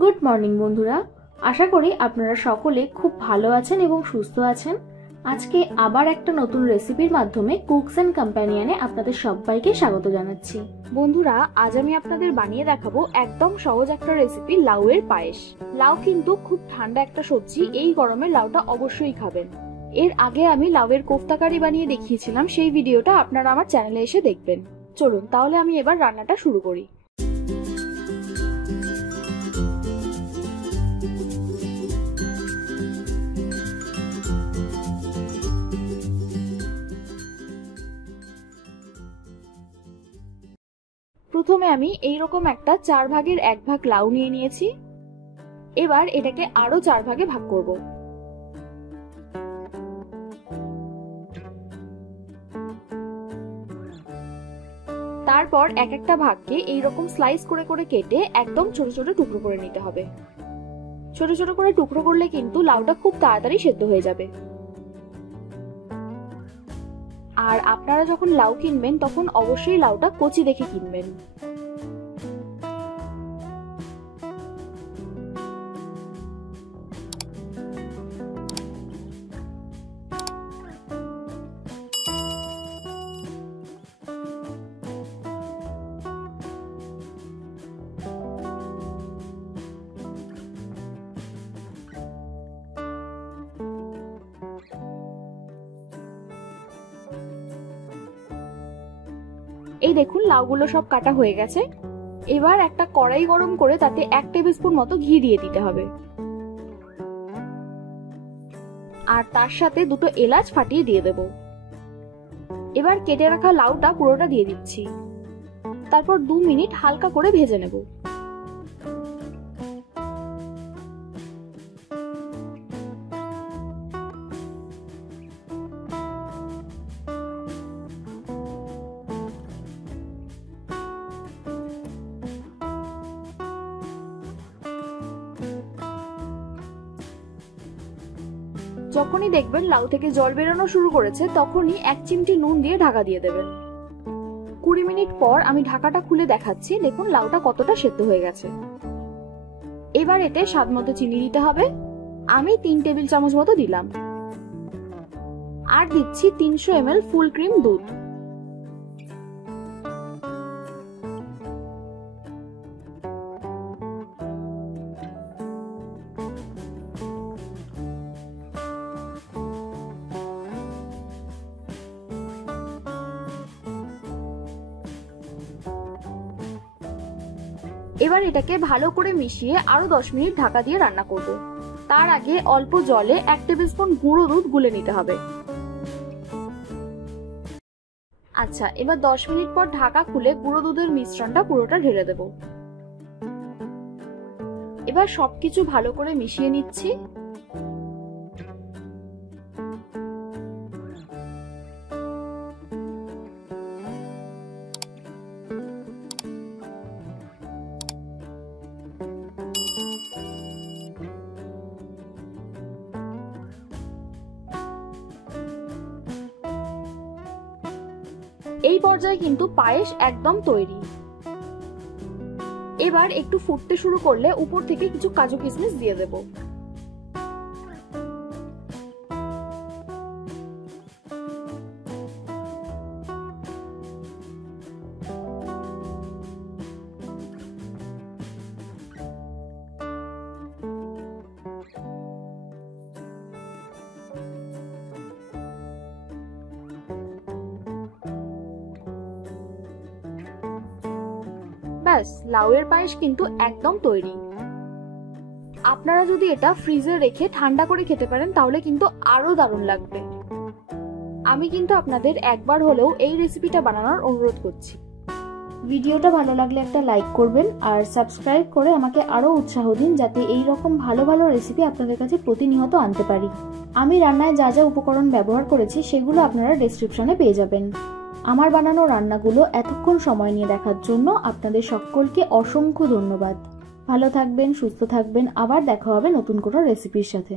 Good morning বন্ধুরা, আশা করি আপনারা সকলে খুব ভালো আছেন এবং সুস্থ আছেন। আজকে আবার একটা নতুন রেসিপির মাধ্যমে কুকস এন্ড কম্প্যানিয়নে আপনাদের সবাইকে স্বাগত জানাচ্ছি। বন্ধুরা, আজ আমি আপনাদের বানিয়ে দেখাবো একদম সহজ একটা রেসিপি, লাউয়ের পায়েস। লাউ কিন্তু খুব ঠান্ডা একটা সবজি, এই গরমে লাউটা অবশ্যই খাবেন। এর আগে আমি লাউয়ের কোফতা কারি বানিয়ে দেখিয়েছিলাম, সেই ভিডিওটা আপনারা আমার চ্যানেলে এসে দেখবেন। চলুন তাহলে আমি এবার রান্নাটা শুরু করি। প্রথমে আমি এইরকম একটা 4 ভাগের 1 ভাগ লাউ নিয়ে নিয়েছি। এবার এটাকে আরো 4 ভাগে ভাগ করব। তারপর এক একটা ভাগকে এইরকম স্লাইস করে করে কেটে একদম ছোট ছোট টুকরো করে নিতে হবে। ছোট ছোট করে টুকরো করলে কিন্তু লাউটা খুব তাড়াতাড়ি সেদ্ধ হয়ে যাবে। আর আপনারা যখন লাউ কিনবেন তখন অবশ্যই লাউটা কচি দেখে কিনবেন। এই দেখুন, লাউগুলো সব কাটা হয়ে গেছে। এবার একটা কড়াই গরম করে তাতে 1 টেবিলস্পুন মতো ঘি দিয়ে দিতে হবে। আর তার সাথে 2টো এলাচ ফাটিয়ে দিয়ে দেব। এবার কেটে রাখা লাউটা পুরোটা দিয়ে দিচ্ছি। তারপর 2 মিনিট হালকা করে ভেজে নেব। যখনই দেখবেন লাউ থেকে জল বেরোনো শুরু করেছে তখনই 1 চিমটি নুন দিয়ে ঢাকা দিয়ে দেবেন। 20 মিনিট পর আমি ঢাকাটা খুলে দেখাচ্ছি। দেখুন লাউটা কতটা সেদ্ধ হয়ে গেছে। এবার এতে স্বাদমতো চিনি দিতে হবে। আমি 3 টেবিল চামচ মতো দিলাম। আর দিচ্ছি 300 ml ফুল ক্রিম দুধ। এবার এটাকে ভালো করে মিশিয়ে আরো 10 মিনিট ঢাকা দিয়ে রান্না করব। তার আগে অল্প জলে 1 টেবিলস্পুন গুঁড়ো দুধ গুলে নিতে হবে। আচ্ছা, এবার 10 মিনিট পর ঢাকা খুলে গুঁড়ো দুধের মিশ্রণটা পুরোটা ঢেলে দেব। এবার সবকিছু ভালো করে মিশিয়ে নিচ্ছি। এই পর্যায়ে কিন্তু পায়েস একদম তৈরি। এবার একটু ফুটতে শুরু করলে উপর থেকে কিছু কাজু কিশমিশ দিয়ে দেব। ব্যাস, লাউয়ের পায়েস কিন্তু একদম তৈরি। আপনারা যদি এটা ফ্রিজে রেখে ঠান্ডা করে খেতে পারেন তাহলে কিন্তু আরো দারুণ লাগবে। আমি কিন্তু আপনাদের একবার হলেও এই রেসিপিটা বানানোর অনুরোধ করছি। ভিডিওটা ভালো লাগলে একটা লাইক করবেন আর সাবস্ক্রাইব করে আমাকে আরো উৎসাহ দিন, যাতে এই রকম ভালো ভালো রেসিপি আপনাদের কাছে প্রতিনিয়ত আনতে পারি। আমি রান্নায় যা যা উপকরণ ব্যবহার করেছি সেগুলো আপনারা ডেসক্রিপশনে পেয়ে যাবেন। আমার বানানো রান্নাগুলো এতক্ষণ সময় নিয়ে দেখার জন্য আপনাদের সকলকে অসংখ্য ধন্যবাদ। ভালো থাকবেন, সুস্থ থাকবেন। আবার দেখা হবে নতুন কোনো রেসিপির সাথে।